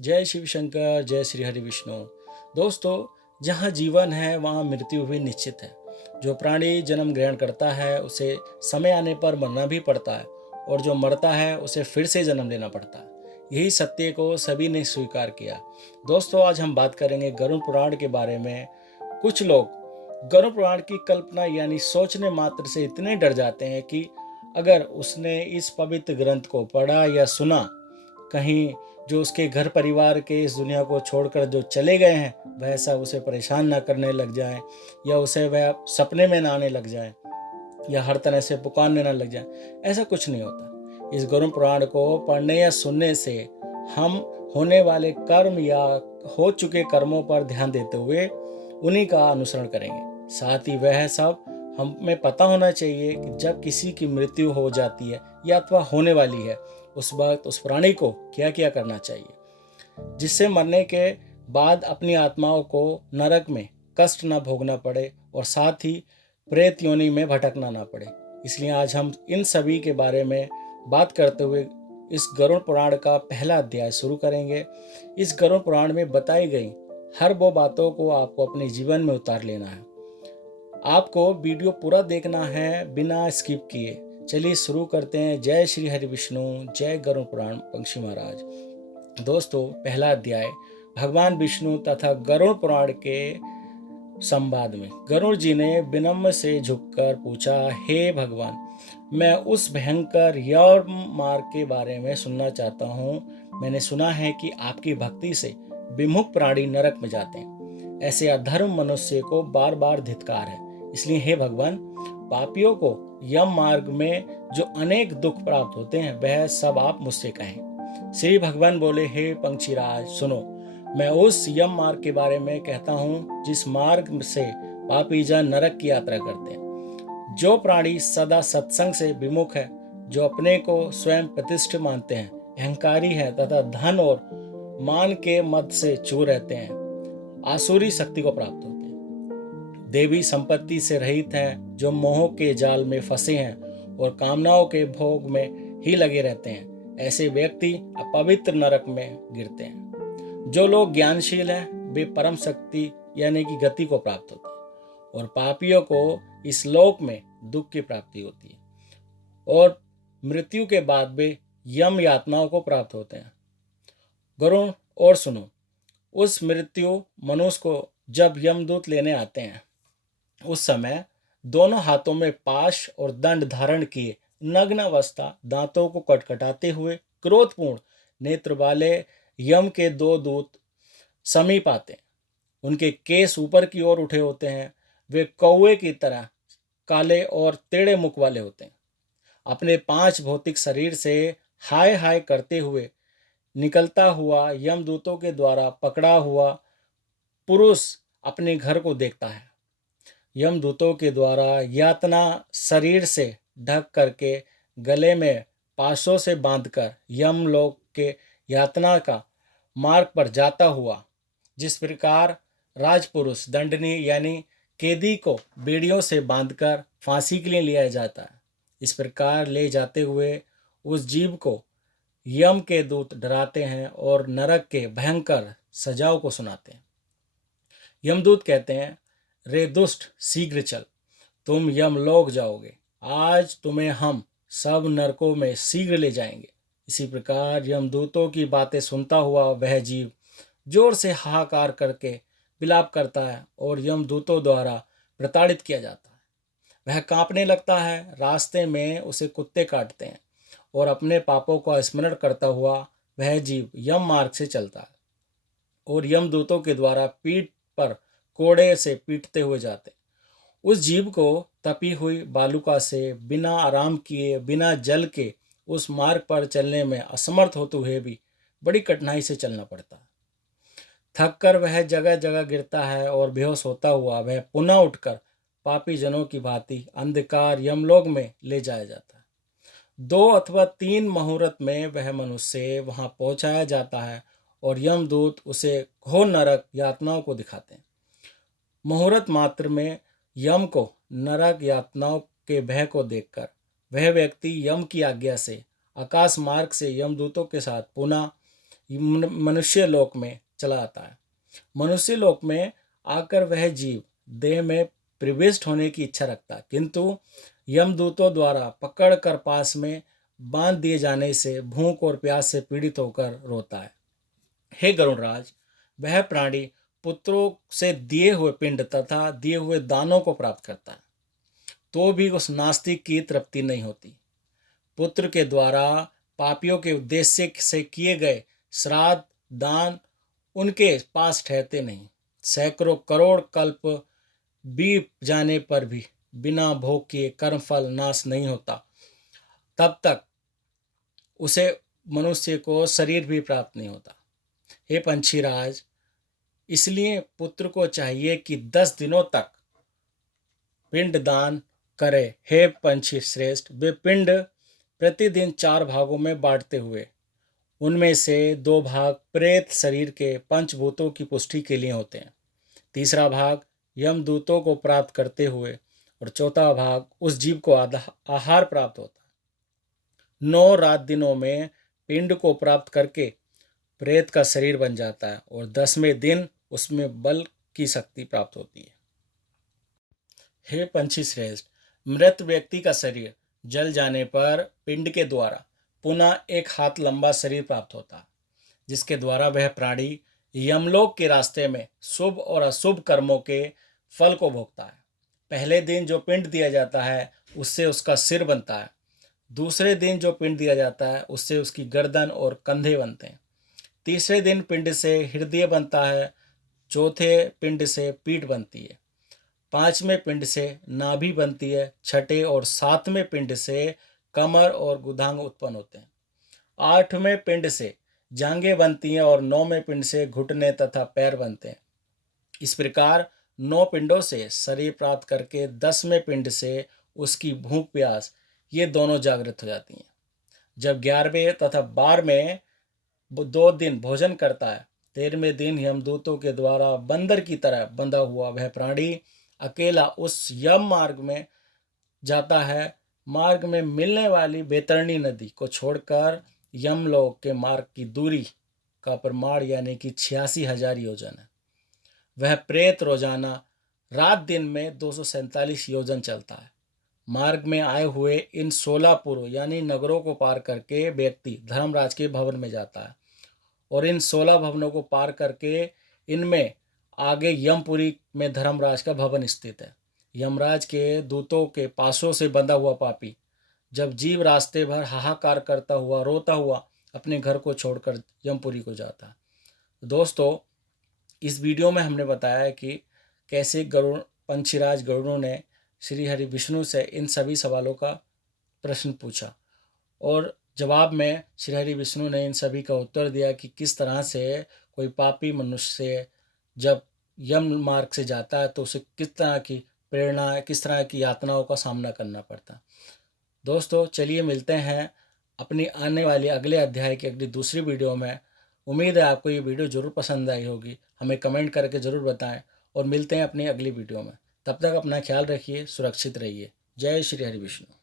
जय शिव शंकर, जय श्री हरि विष्णु। दोस्तों, जहाँ जीवन है वहाँ मृत्यु भी निश्चित है। जो प्राणी जन्म ग्रहण करता है उसे समय आने पर मरना भी पड़ता है, और जो मरता है उसे फिर से जन्म लेना पड़ता है। यही सत्य को सभी ने स्वीकार किया। दोस्तों, आज हम बात करेंगे गरुड़ पुराण के बारे में। कुछ लोग गरुड़ पुराण की कल्पना यानी सोचने मात्र से इतने डर जाते हैं कि अगर उसने इस पवित्र ग्रंथ को पढ़ा या सुना, कहीं जो उसके घर परिवार के इस दुनिया को छोड़कर जो चले गए हैं वह सब उसे परेशान ना करने लग जाए, या उसे वह सपने में ना आने लग जाए, या हर तरह से पुकारने ना लग जाए। ऐसा कुछ नहीं होता। इस गरुड़ पुराण को पढ़ने या सुनने से हम होने वाले कर्म या हो चुके कर्मों पर ध्यान देते हुए उन्हीं का अनुसरण करेंगे। साथ ही वह सब हमें पता होना चाहिए कि जब किसी की मृत्यु हो जाती है या अथवा होने वाली है, उस वक्त उस प्राणी को क्या क्या करना चाहिए, जिससे मरने के बाद अपनी आत्माओं को नरक में कष्ट न भोगना पड़े और साथ ही प्रेत योनि में भटकना ना पड़े। इसलिए आज हम इन सभी के बारे में बात करते हुए इस गरुड़ पुराण का पहला अध्याय शुरू करेंगे। इस गरुड़ पुराण में बताई गई हर वो बातों को आपको अपने जीवन में उतार लेना है। आपको वीडियो पूरा देखना है बिना स्किप किए। चलिए शुरू करते हैं। जय श्री हरि विष्णु, जय गरुड़ पुराण पंक्षी महाराज। दोस्तों, पहला अध्याय भगवान विष्णु तथा गरुड़ पुराण के संवाद में गरुड़ जी ने विनम्र से झुककर पूछा, हे भगवान, मैं उस भयंकर यम मार्ग के बारे में सुनना चाहता हूँ। मैंने सुना है कि आपकी भक्ति से विमुख प्राणी नरक में जाते हैं। ऐसे अधर्म मनुष्य को बार बार धिक्कार है। इसलिए हे भगवान, पापियों को यम मार्ग में जो अनेक दुख प्राप्त होते हैं वह सब आप मुझसे कहें। श्री भगवान बोले, हे पंक्षीराज सुनो, मैं उस यम मार्ग के बारे में कहता हूँ जिस मार्ग से पापी जन नरक की यात्रा करते हैं। जो प्राणी सदा सत्संग से विमुख है, जो अपने को स्वयं प्रतिष्ठित मानते हैं, अहंकारी हैं तथा धन और मान के मद से चूर रहते हैं, आसुरी शक्ति को प्राप्त होते हैं। देवी संपत्ति से रहित हैं, जो मोह के जाल में फंसे हैं और कामनाओं के भोग में ही लगे रहते हैं, ऐसे व्यक्ति अपवित्र नरक में गिरते हैं। जो लोग ज्ञानशील हैं वे परम शक्ति यानी कि गति को प्राप्त होते हैं, और पापियों को इस लोक में दुख की प्राप्ति होती है और मृत्यु के बाद वे यम यातनाओं को प्राप्त होते हैं। गरुड़, और सुनो, उस मृत्यु मनुष्य को जब यमदूत लेने आते हैं उस समय दोनों हाथों में पाश और दंड धारण किए, नग्न अवस्था, दांतों को कटकटाते हुए, क्रोधपूर्ण नेत्र वाले यम के दो दूत समीप आते हैं। उनके केस ऊपर की ओर उठे होते हैं। वे कौवे की तरह काले और टेढ़े मुख वाले होते हैं। अपने 5 भौतिक शरीर से हाय हाय करते हुए निकलता हुआ यमदूतों के द्वारा पकड़ा हुआ पुरुष अपने घर को देखता है। यमदूतों के द्वारा यातना शरीर से ढक करके गले में पाशों से बांधकर यमलोक के यातना का मार्ग पर जाता हुआ, जिस प्रकार राजपुरुष दंडनी यानी कैदी को बेड़ियों से बांधकर फांसी के लिए लिया जाता है, इस प्रकार ले जाते हुए उस जीव को यम के दूत डराते हैं और नरक के भयंकर सजाओं को सुनाते हैं। यमदूत कहते हैं, रे दुष्ट, शीघ्र चल, तुम यमलोक जाओगे। आज तुम्हें हम सब नरकों में शीघ्र ले जाएंगे। इसी प्रकार यमदूतों की बातें सुनता हुआ वह जीव जोर से हाहाकार करके विलाप करता है और यमदूतों द्वारा प्रताड़ित किया जाता है। वह कांपने लगता है। रास्ते में उसे कुत्ते काटते हैं और अपने पापों का स्मरण करता हुआ वह जीव यम मार्ग से चलता है और यमदूतों के द्वारा पीठ पर कोड़े से पीटते हुए जाते हैं। उस जीव को तपी हुई बालुका से बिना आराम किए, बिना जल के उस मार्ग पर चलने में असमर्थ होते हुए भी बड़ी कठिनाई से चलना पड़ता है। थक कर वह जगह जगह गिरता है और बेहोश होता हुआ वह पुनः उठकर पापी जनों की भांति अंधकार यमलोक में ले जाया जाता है। 2 अथवा 3 मुहूर्त में वह मनुष्य वहां पहुंचाया जाता है और यमदूत उसे घोर नरक यातनाओं को दिखाते हैं। मुहूर्त मात्र में यम को नरक यातनाओं के भय को देखकर वह व्यक्ति यम की आज्ञा से आकाश मार्ग से यमदूतों के साथ पुनः मनुष्य लोक में चला आता है। मनुष्य लोक में आकर वह जीव देह में प्रविष्ट होने की इच्छा रखता है, किंतु यमदूतों द्वारा पकड़कर पास में बांध दिए जाने से भूख और प्यास से पीड़ित होकर रोता है। हे गरुड़राज, वह प्राणी पुत्रों से दिए हुए पिंड तथा दिए हुए दानों को प्राप्त करता है, तो भी उस नास्तिक की तृप्ति नहीं होती। पुत्र के द्वारा पापियों के उद्देश्य से किए गए श्राद्ध दान उनके पास ठहरते नहीं। सैकड़ों करोड़ कल्प बीत जाने पर भी बिना भोग किए कर्मफल नाश नहीं होता, तब तक उसे मनुष्य को शरीर भी प्राप्त नहीं होता। हे पंछीराज, इसलिए पुत्र को चाहिए कि 10 दिनों तक पिंड दान करे। हे पंछी श्रेष्ठ, वे पिंड प्रतिदिन 4 भागों में बांटते हुए उनमें से 2 भाग प्रेत शरीर के पंचभूतों की पुष्टि के लिए होते हैं, तीसरा भाग यमदूतों को प्राप्त करते हुए और चौथा भाग उस जीव को आहार प्राप्त होता है। 9 रात दिनों में पिंड को प्राप्त करके प्रेत का शरीर बन जाता है और 10वें दिन उसमें बल की शक्ति प्राप्त होती है। हे पंछी श्रेष्ठ, मृत व्यक्ति का शरीर जल जाने पर पिंड के द्वारा पुनः 1 हाथ लंबा शरीर प्राप्त होता है, जिसके द्वारा वह प्राणी यमलोक के रास्ते में शुभ और अशुभ कर्मों के फल को भोगता है। पहले दिन जो पिंड दिया जाता है उससे उसका सिर बनता है, दूसरे दिन जो पिंड दिया जाता है उससे उसकी गर्दन और कंधे बनते हैं, तीसरे दिन पिंड से हृदय बनता है, चौथे पिंड से पीठ बनती है, 5वें पिंड से नाभि बनती है, छठे और 7वें पिंड से कमर और गुदांग उत्पन्न होते हैं, 8वें पिंड से जांघें बनती हैं और 9वें पिंड से घुटने तथा पैर बनते हैं। इस प्रकार 9 पिंडों से शरीर प्राप्त करके 10वें पिंड से उसकी भूख प्यास ये दोनों जागृत हो जाती हैं। जब 11वें तथा 12वें 2 दिन भोजन करता है, 13वें दिन यमदूतों के द्वारा बंदर की तरह बंधा हुआ वह प्राणी अकेला उस यम मार्ग में जाता है। मार्ग में मिलने वाली बैतरणी नदी को छोड़कर यमलोक के मार्ग की दूरी का प्रमाण यानी कि 86,000 योजन है। वह प्रेत रोजाना रात दिन में 247 योजन चलता है। मार्ग में आए हुए इन 16 पुरों यानी नगरों को पार करके व्यक्ति धर्मराज के भवन में जाता है और इन 16 भवनों को पार करके इनमें आगे यमपुरी में धर्मराज का भवन स्थित है। यमराज के दूतों के पासों से बंधा हुआ पापी जब जीव रास्ते भर हाहाकार करता हुआ रोता हुआ अपने घर को छोड़कर यमपुरी को जाता है। दोस्तों, इस वीडियो में हमने बताया कि कैसे पंछीराज गरुड़ों ने श्री हरि विष्णु से इन सभी सवालों का प्रश्न पूछा और जवाब में श्री हरि विष्णु ने इन सभी का उत्तर दिया कि किस तरह से कोई पापी मनुष्य जब यम मार्ग से जाता है तो उसे किस तरह की प्रेरणा, किस तरह की यातनाओं का सामना करना पड़ता है। दोस्तों, चलिए मिलते हैं अपनी आने वाली अगले अध्याय की अगली दूसरी वीडियो में। उम्मीद है आपको ये वीडियो ज़रूर पसंद आई होगी। हमें कमेंट करके ज़रूर बताएं और मिलते हैं अपनी अगली वीडियो में। तब तक अपना ख्याल रखिए, सुरक्षित रहिए। जय श्री हरि विष्णु।